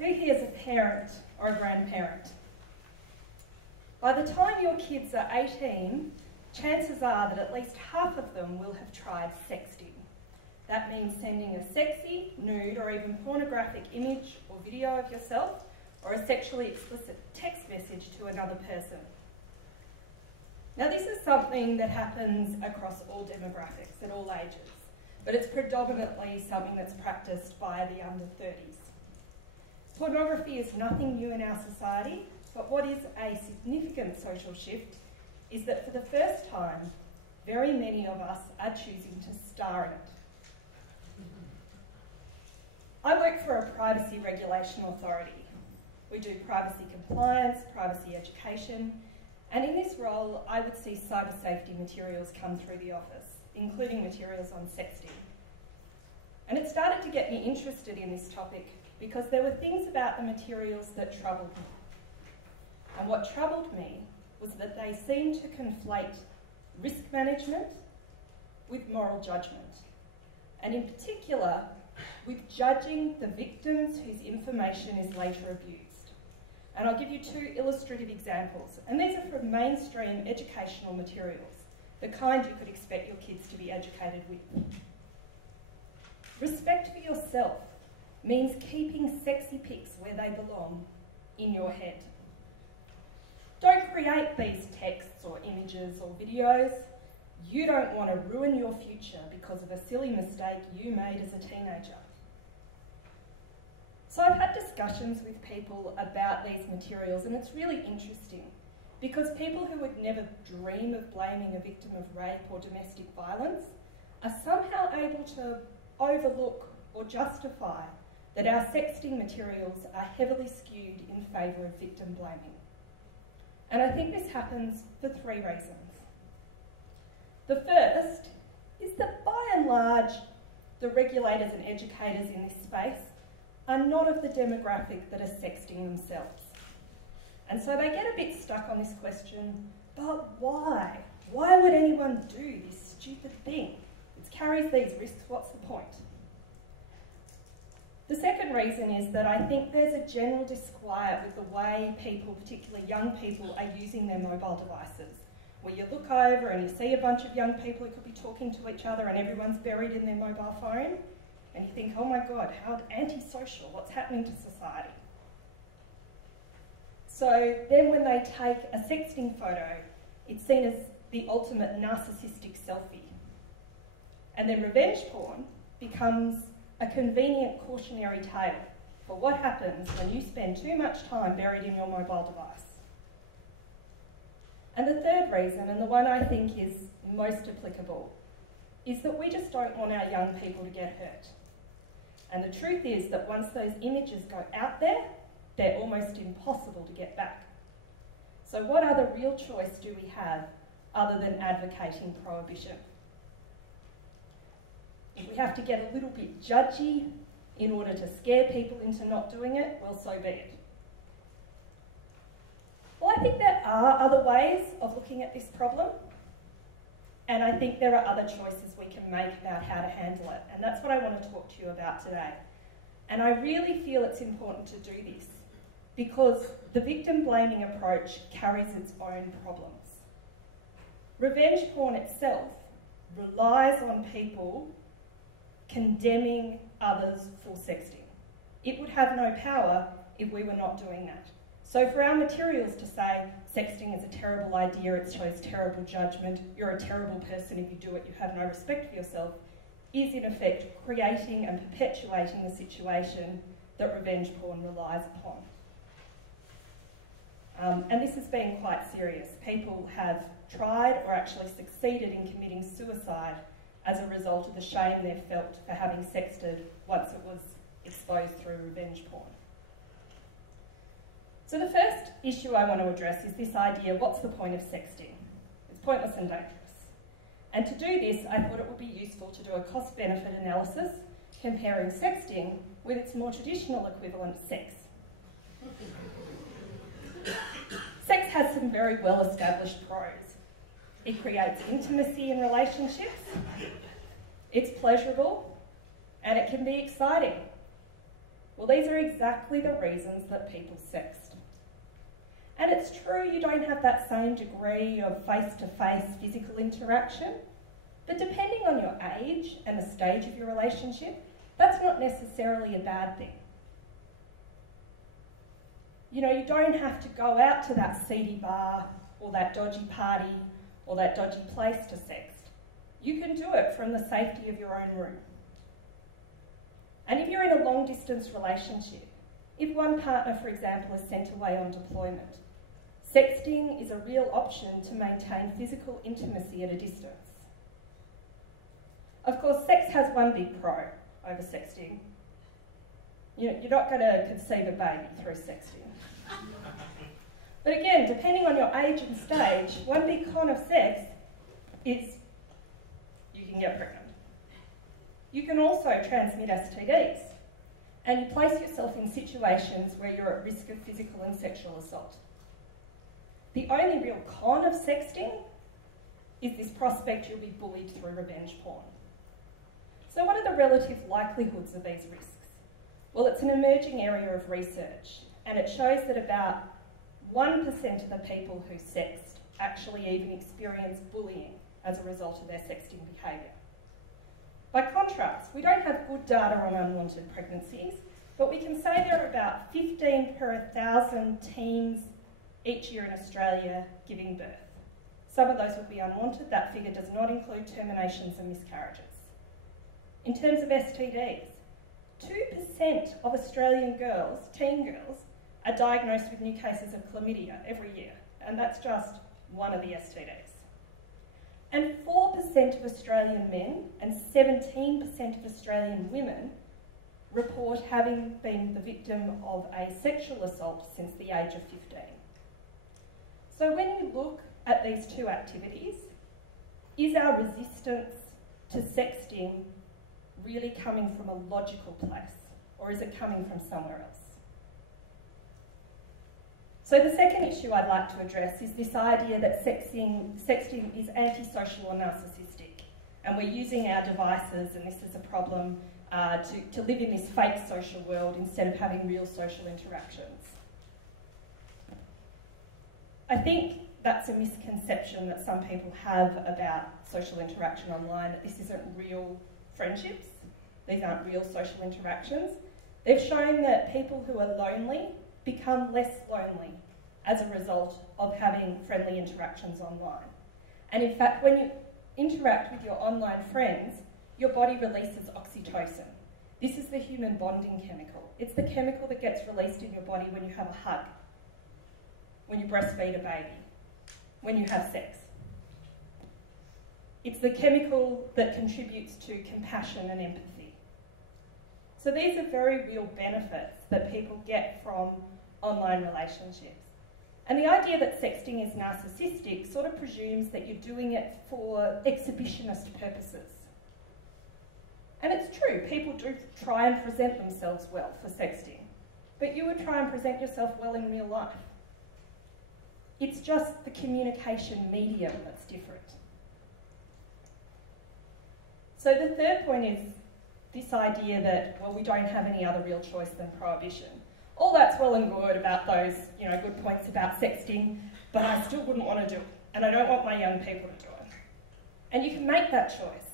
Who here is a parent or a grandparent? By the time your kids are 18, chances are that at least half of them will have tried sexting. That means sending a sexy, nude, or even pornographic image or video of yourself, or a sexually explicit text message to another person. Now, this is something that happens across all demographics at all ages, but it's predominantly something that's practiced by the under 30s. Pornography is nothing new in our society, but what is a significant social shift is that for the first time, very many of us are choosing to star in it. I work for a privacy regulation authority. We do privacy compliance, privacy education, and in this role, I would see cyber safety materials come through the office, including materials on sexting. And it started to get me interested in this topic because there were things about the materials that troubled me. And what troubled me was that they seemed to conflate risk management with moral judgment, and in particular, with judging the victims whose information is later abused. And I'll give you two illustrative examples, and these are from mainstream educational materials, the kind you could expect your kids to be educated with. Respect for yourself means keeping sexy pics where they belong, in your head. Don't create these texts or images or videos. You don't want to ruin your future because of a silly mistake you made as a teenager. So I've had discussions with people about these materials, and it's really interesting because people who would never dream of blaming a victim of rape or domestic violence are somehow able to overlook or justify that our sexting materials are heavily skewed in favour of victim blaming. And I think this happens for three reasons. The first is that by and large, the regulators and educators in this space are not of the demographic that are sexting themselves. And so they get a bit stuck on this question, but why? Why would anyone do this stupid thing? It carries these risks, what's the point? The second reason is that I think there's a general disquiet with the way people, particularly young people, are using their mobile devices. Where you look over and you see a bunch of young people who could be talking to each other and everyone's buried in their mobile phone, and you think, oh my God, how antisocial, what's happening to society? So then when they take a sexting photo, it's seen as the ultimate narcissistic selfie. And then revenge porn becomes a convenient cautionary tale for what happens when you spend too much time buried in your mobile device. And the third reason, and the one I think is most applicable, is that we just don't want our young people to get hurt. And the truth is that once those images go out there, they're almost impossible to get back. So what other real choice do we have other than advocating prohibition? If we have to get a little bit judgy in order to scare people into not doing it, well, so be it. Well, I think there are other ways of looking at this problem, and I think there are other choices we can make about how to handle it, and that's what I want to talk to you about today. And I really feel it's important to do this because the victim blaming approach carries its own problems. Revenge porn itself relies on people condemning others for sexting. It would have no power if we were not doing that. So for our materials to say sexting is a terrible idea, it shows terrible judgment, you're a terrible person if you do it, you have no respect for yourself, is in effect creating and perpetuating the situation that revenge porn relies upon. And this has been quite serious. People have tried or actually succeeded in committing suicide as a result of the shame they've felt for having sexted once it was exposed through revenge porn. So the first issue I want to address is this idea, what's the point of sexting? It's pointless and dangerous. And to do this, I thought it would be useful to do a cost-benefit analysis comparing sexting with its more traditional equivalent, sex. Sex has some very well-established pros. It creates intimacy in relationships, it's pleasurable, and it can be exciting. Well, these are exactly the reasons that people sext. And it's true you don't have that same degree of face-to-face physical interaction, but depending on your age and the stage of your relationship, that's not necessarily a bad thing. You know, you don't have to go out to that seedy bar or that dodgy party or that dodgy place to sext. You can do it from the safety of your own room. And if you're in a long-distance relationship, if one partner, for example, is sent away on deployment, sexting is a real option to maintain physical intimacy at a distance. Of course, sex has one big pro over sexting. You're not going to conceive a baby through sexting. But again, depending on your age and stage, one big con of sex is you can get pregnant. You can also transmit STDs, and you place yourself in situations where you're at risk of physical and sexual assault. The only real con of sexting is this prospect you'll be bullied through revenge porn. So what are the relative likelihoods of these risks? Well, it's an emerging area of research, and it shows that about 1% of the people who sext actually even experience bullying as a result of their sexting behaviour. By contrast, we don't have good data on unwanted pregnancies, but we can say there are about 15 per 1,000 teens each year in Australia giving birth. Some of those would be unwanted. That figure does not include terminations and miscarriages. In terms of STDs, 2% of Australian girls, teen girls, are diagnosed with new cases of chlamydia every year, and that's just one of the STDs. And 4% of Australian men and 17% of Australian women report having been the victim of a sexual assault since the age of 15. So when you look at these two activities, is our resistance to sexting really coming from a logical place, or is it coming from somewhere else? So the second issue I'd like to address is this idea that sexting is antisocial or narcissistic, and we're using our devices, and this is a problem, to live in this fake social world instead of having real social interactions. I think that's a misconception that some people have about social interaction online, that this isn't real friendships. These aren't real social interactions. They've shown that people who are lonely become less lonely as a result of having friendly interactions online. And in fact, when you interact with your online friends, your body releases oxytocin. This is the human bonding chemical. It's the chemical that gets released in your body when you have a hug, when you breastfeed a baby, when you have sex. It's the chemical that contributes to compassion and empathy. So these are very real benefits that people get from online relationships. And the idea that sexting is narcissistic sort of presumes that you're doing it for exhibitionist purposes. And it's true, people do try and present themselves well for sexting, but you would try and present yourself well in real life. It's just the communication medium that's different. So the third point is this idea that, well, we don't have any other real choice than prohibition. All that's well and good about those, good points about sexting, but I still wouldn't want to do it, and I don't want my young people to do it. And you can make that choice.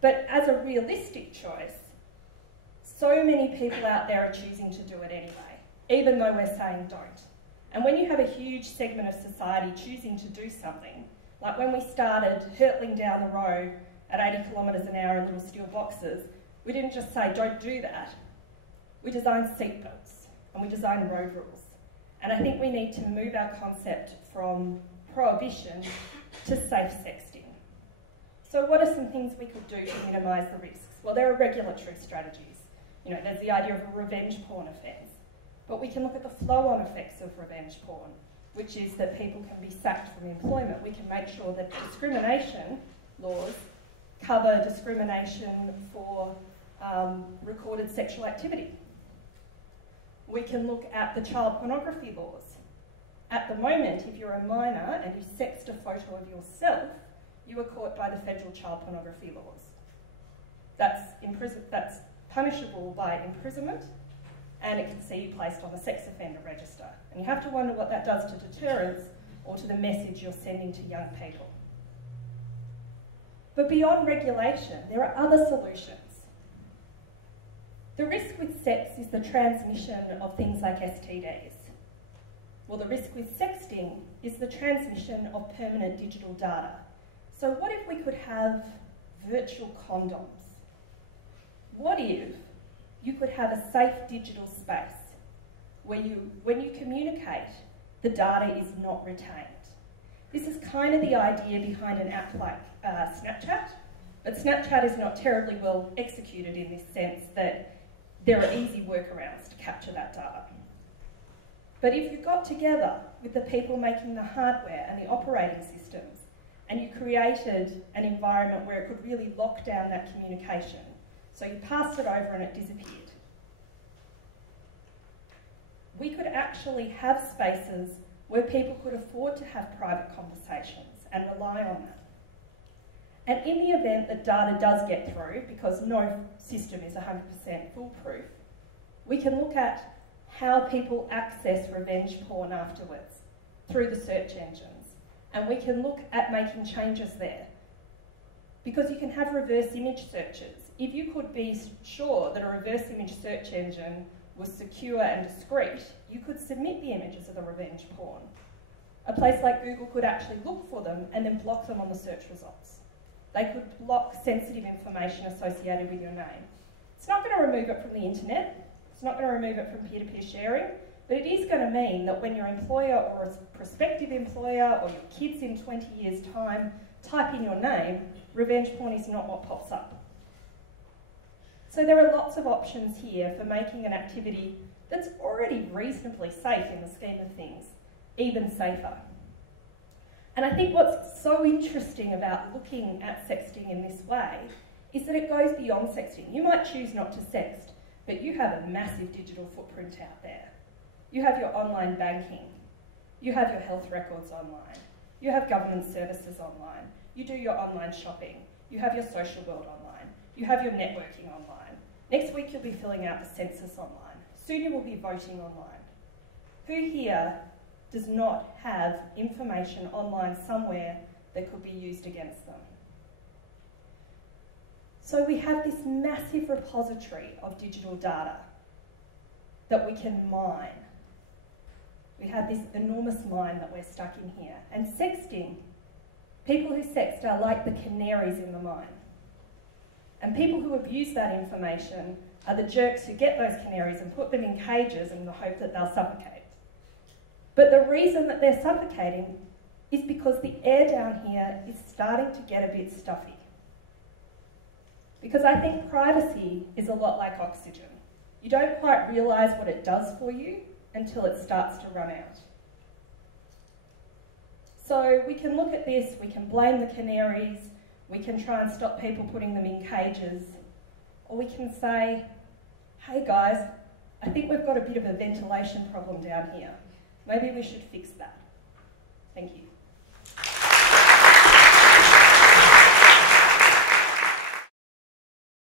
But as a realistic choice, so many people out there are choosing to do it anyway, even though we're saying don't. And when you have a huge segment of society choosing to do something, like when we started hurtling down the road at 80 kilometres an hour in little steel boxes, we didn't just say, don't do that. We designed seatbelts and we designed road rules. And I think we need to move our concept from prohibition to safe sexting. So what are some things we could do to minimise the risks? Well, there are regulatory strategies. There's the idea of a revenge porn offence. But we can look at the flow-on effects of revenge porn, which is that people can be sacked from employment. We can make sure that discrimination laws cover discrimination for recorded sexual activity. We can look at the child pornography laws. At the moment, if you're a minor and you sext a photo of yourself, you are caught by the federal child pornography laws. That's punishable by imprisonment, and it can see you placed on the sex offender register. And you have to wonder what that does to deterrence or to the message you're sending to young people. But beyond regulation, there are other solutions. The risk with sex is the transmission of things like STDs. Well, the risk with sexting is the transmission of permanent digital data. So what if we could have virtual condoms? What if you could have a safe digital space where when you communicate, the data is not retained? This is kind of the idea behind an app like Snapchat, but Snapchat is not terribly well executed in this sense that there are easy workarounds to capture that data. But if you got together with the people making the hardware and the operating systems, and you created an environment where it could really lock down that communication, so you passed it over and it disappeared, we could actually have spaces where people could afford to have private conversations and rely on that. And in the event that data does get through, because no system is 100% foolproof, we can look at how people access revenge porn afterwards through the search engines. And we can look at making changes there. Because you can have reverse image searches. If you could be sure that a reverse image search engine was secure and discreet, you could submit the images of the revenge porn. A place like Google could actually look for them and then block them on the search results. They could block sensitive information associated with your name. It's not going to remove it from the internet, it's not going to remove it from peer-to-peer sharing, but it is going to mean that when your employer or a prospective employer or your kids in 20 years' time type in your name, revenge porn is not what pops up. So there are lots of options here for making an activity that's already reasonably safe in the scheme of things even safer. And I think what's so interesting about looking at sexting in this way is that it goes beyond sexting. You might choose not to sext, but you have a massive digital footprint out there. You have your online banking, you have your health records online, you have government services online, you do your online shopping, you have your social world online, you have your networking online. Next week you'll be filling out the census online. Soon you will be voting online. Who here does not have information online somewhere that could be used against them? So we have this massive repository of digital data that we can mine. We have this enormous mine that we're stuck in here. And sexting, people who sext are like the canaries in the mine. And people who abuse that information are the jerks who get those canaries and put them in cages in the hope that they'll suffocate. But the reason that they're suffocating is because the air down here is starting to get a bit stuffy. Because I think privacy is a lot like oxygen. You don't quite realise what it does for you until it starts to run out. So we can look at this, we can blame the canaries, we can try and stop people putting them in cages, or we can say, hey guys, I think we've got a bit of a ventilation problem down here. Maybe we should fix that. Thank you.